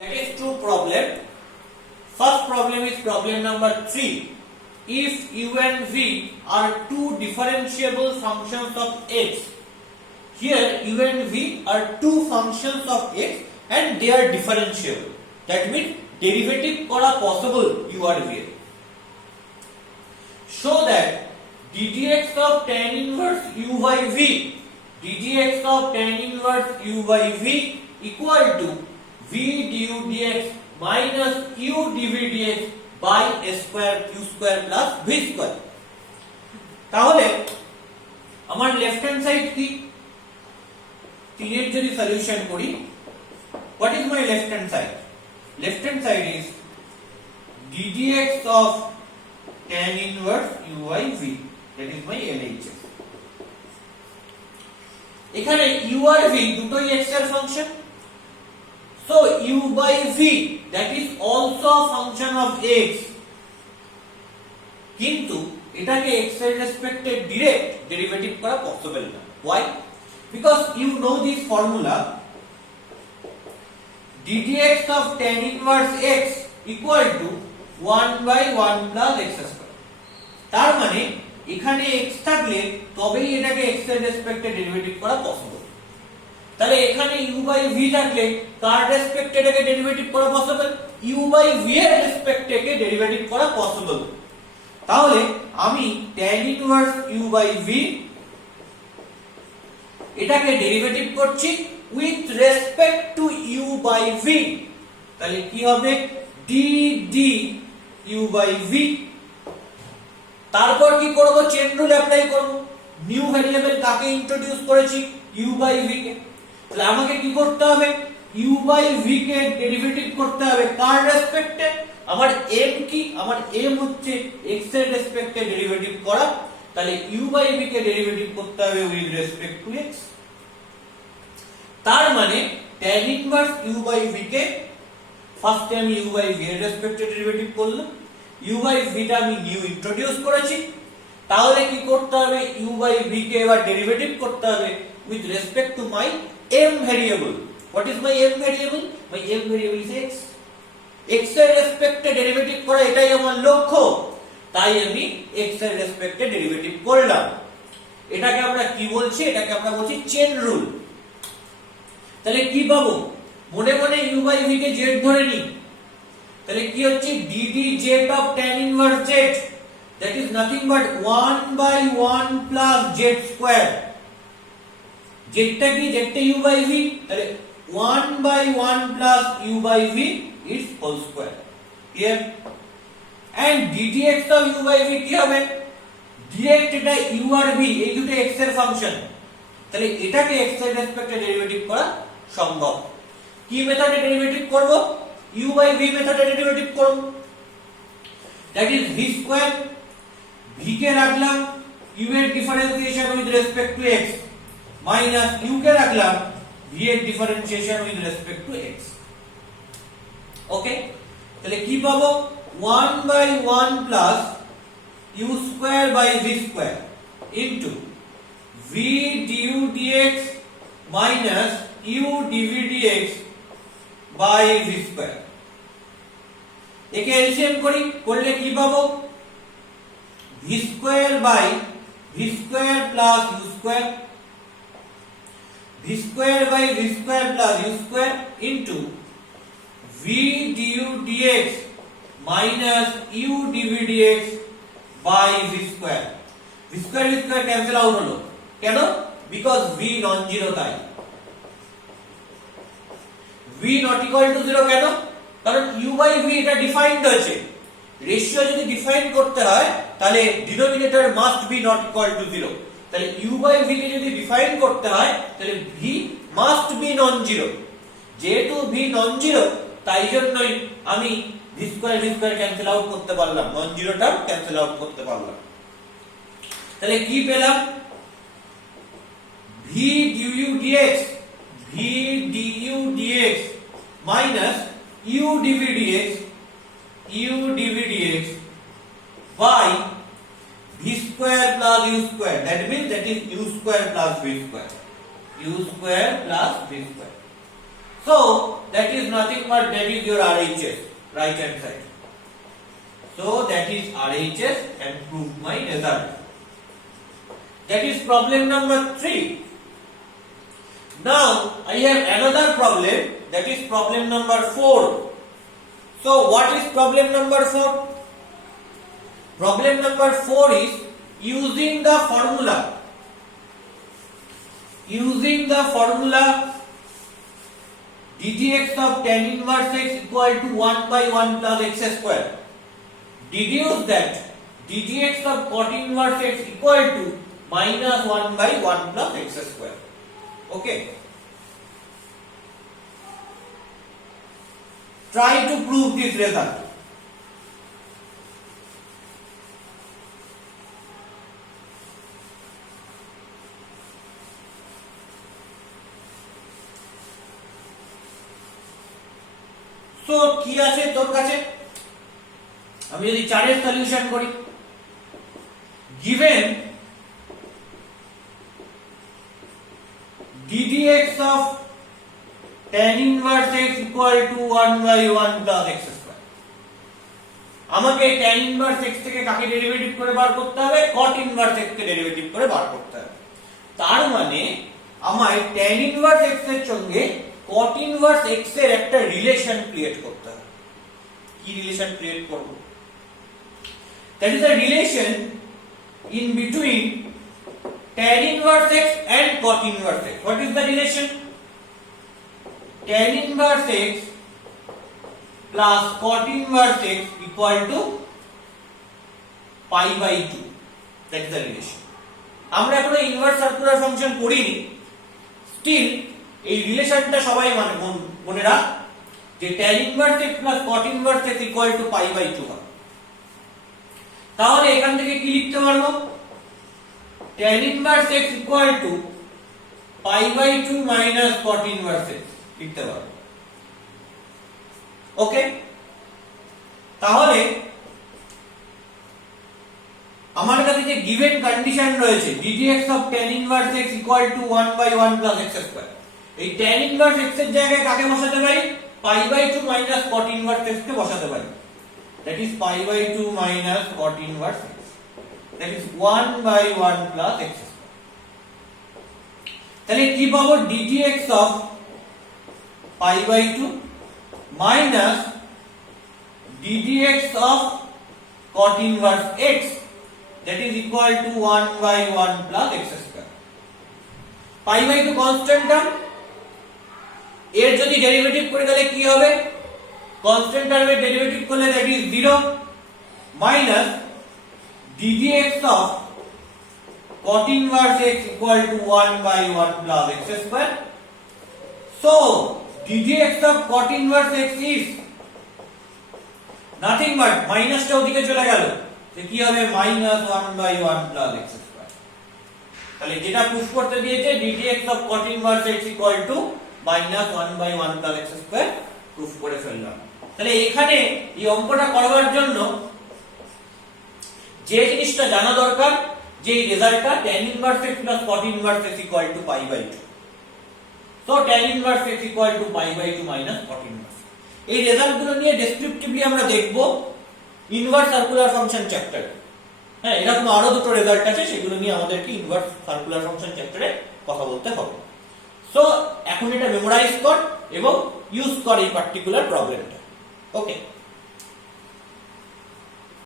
That is two problem. First problem is problem number 3. If u and v are two differentiable functions of x, here u and v are two functions of x and they are differentiable. That means derivative kora possible u R v. Show that ddx of tan inverse u by v, ddx of tan inverse u by v equal to v du dx minus u dv dx by a square q square plus v square. তাহলে আমার left hand side কি 3 এর যদি solution করি, what is my left hand side? Left hand side is ddx of tan inverse u by v, that is my LHS. এখানে u আর v দুটোই x এর function, so u by v that is also a function of x, কিন্তু এটাকে x এর রেসপেক্টে direct derivative করা possible না. Why? Because you know this formula ddx of tan inverse x equal to 1 by 1 plus x square. তার মানে এখানে x থাকলে তবেই এটাকে x এর রেসপেক্টে ডেরিভেটিভ করা পসিবল. তাহলে এখানে u by v থাকলে কার রেসপেক্টে এটাকে ডেরিভেটিভ করা পসিবল? u by v এর রেসপেক্টে কে ডেরিভেটিভ করা পসিবল. তাহলে আমি tan inverse u by v এটাকে ডেরিভেটিভ করছি with respect to u by v. তাহলে কি হবে? dd u by v. তারপর কি করব? চেইন রুল অ্যাপ্লাই করব. নিউ ভেরিয়েবল কাকে ইন্ট্রোডিউস করেছি? u by v কে. তাহলে আমাকে কি করতে হবে? u by v K derivative করতে হবে কার রেসপেক্টে? আমার m কি? আমার m হচ্ছে x এর রেসপেক্টে ডেরিভেটিভ করা. তাহলে u by v K derivative করতে হবে with respect to x. তার মানে tan inverse u by v K first time u by v এর রেসপেক্টে ডেরিভেটিভ করলাম, u by v টা আমি নিউ ইন্ট্রোডিউস করেছি. তাহলে কি করতে হবে? u by v কে এবার ডেরিভেটিভ করতে হবে with respect to my m variable. What is my m variable? My m variable is x. x এর রেসপেক্টে ডেরিভেটিভ করা এটাই আমার লক্ষ্য, তাই আমি x এর রেসপেক্টে ডেরিভেটিভ করলাম. এটাকে আমরা কি বলছি? এটাকে আমরা বলছি চেইন রুল. তাহলে কি পাবো? মনে মনে u by v K z ধরে নি. তাহলে কি হচ্ছে? dd z of tan inverse z, that is nothing but 1 by 1 plus z square. z টা কি? z টা u by v, তাহলে 1 by 1 plus u by v is whole square. Here and ddx of u by v কি হবে? Direct এটা u আর v এই দুটো x এর ফাংশন, তাহলে এটাকে x এর রেসপেক্টে ডেরিভেটিভ করা সম্ভব. কি মেথডে ডেরিভেটিভ করব? u by v মেথডে ডেরিভেটিভ করব. that is v square. v কে রাখলাম u এর differentiation with respect to x minus u কে রাখলাম v এর differentiation with respect to x. ওকে, তাহলে কি পাবো? 1 by 1 plus u square by v square into v du dx minus u dv dx by v square. একে LCM করি, করলে কি পাবো? v square by v square plus u square, v square by v square plus u square into v du dx minus u dv dx by v square. v square cancel out হলো কেন? because v non zero তাই. v not equal to 0 কেন? কারণ u by v এটা defined আছে. Ratio যদি define করতে হয় তাহলে denominator must be not equal to 0. তাহলে u by v কে যদি ডিফাইন করতে হয় তাহলে v must be non zero. যেহেতু v নন জিরো তাই জন্যই আমি v স্কয়ার ক্যান্সেল আউট করতে পারলাম, নন জিরোটা ক্যান্সেল আউট করতে পারলাম. তাহলে কি পেলাম? v du dx minus u dv dx by v square plus u square. That means that is u square plus v square. So that is nothing but that is your RHS, right hand side. So that is RHS and prove my result. That is problem number 3. Now I have another problem, that is problem number 4. So what is problem number 4? Problem number 4 is using the formula ddx of tan inverse x equal to 1 by 1 plus x square. Deduce that ddx of cot inverse x equal to minus 1 by 1 plus x square. Okay. Try to prove this result. So কি আছে তোর কাছে? আমি যদি 4 এর solution করি, given ddx of tan inverse x equal to 1 by 1 plus x square. আমাকে tan inverse x থেকে কাকে ডেরিভেটিভ করে বার করতে হবে? cot inverse x কে ডেরিভেটিভ করে বার করতে হবে। তার মানে আমায় tan inverse x এর সঙ্গে cot inverse x এর একটা রিলেশন ক্রিয়েট করতে হবে। কি রিলেশন ক্রিয়েট করব? That is a relation in between tan inverse x and cot inverse x. What is the relation? Tan inverse x plus cot inverse x equal to pi by 2. That is the relation. আমরা এখনো inverse circular function করিনি, still এই রিলেশনটা সবাই মনে রাখ যে tan inverse x plus cot inverse x equal to pi by 2 হবে। তাহলে এখান থেকে কি লিখতে পারবো? tan inverse x equal to pi by 2 minus cot inverse x লিখতে পারবো। ওকে, তাহলে আমার কাছে যে given condition রয়েছে ddx of tan inverse x equal to 1 by 1 plus x square, এই tan inverse x এর জায়গায় কাকে বসাতে পারি? pi by 2 minus cot inverse x কে বসাতে পারি। That is pi by 2 minus cot inverse x. That is 1 by 1 plus x square. তাহলে কি পাবো? ddx of pi by 2 minus ddx of cot inverse x, that is equal to 1 by 1 plus x square. Pi by 2 constant term, এর যদি derivative করে তাহলে কি হবে? Constant টার্মের ডেরিভেটিভ করলে that is 0 minus ddx of cot inverse x equal to 1 by 1 plus x square. So ddx of cot inverse x is nothing but minus টা ওদিকে চলে গেল, তো কি হবে? minus 1 by 1 plus x square. তাহলে যেটা প্রুফ করতে দিয়েছে ddx of cot inverse x equal to minus 1 by 1 plus x square proof করে ফেললাম। তাহলে এখানে এই অঙ্কটা করবার জন্য যে জিনিসটা জানা দরকার যে এই রেজাল্টটা tan inverse x plus cot inverse x equal to pi by 2. So tan inverse x equal to pi by 2 minus cot inverse. এই রেজাল্টগুলো নিয়ে ডেসক্রিপটিভলি আমরা দেখব ইনভার্স সার্কুলার ফাংশন চ্যাপ্টারে। হ্যাঁ, এরকম আরো দুটো রেজাল্ট আছে, সেগুলো নিয়ে আমাদেরকে ইনভার্স সার্কুলার ফাংশন চ্যাপ্টারে কথা বলতে হবে। সো এখন এটা মেমোরাইজ কর এবং ইউজ কর এই পার্টিকুলার প্রবলেমটা। ওকে।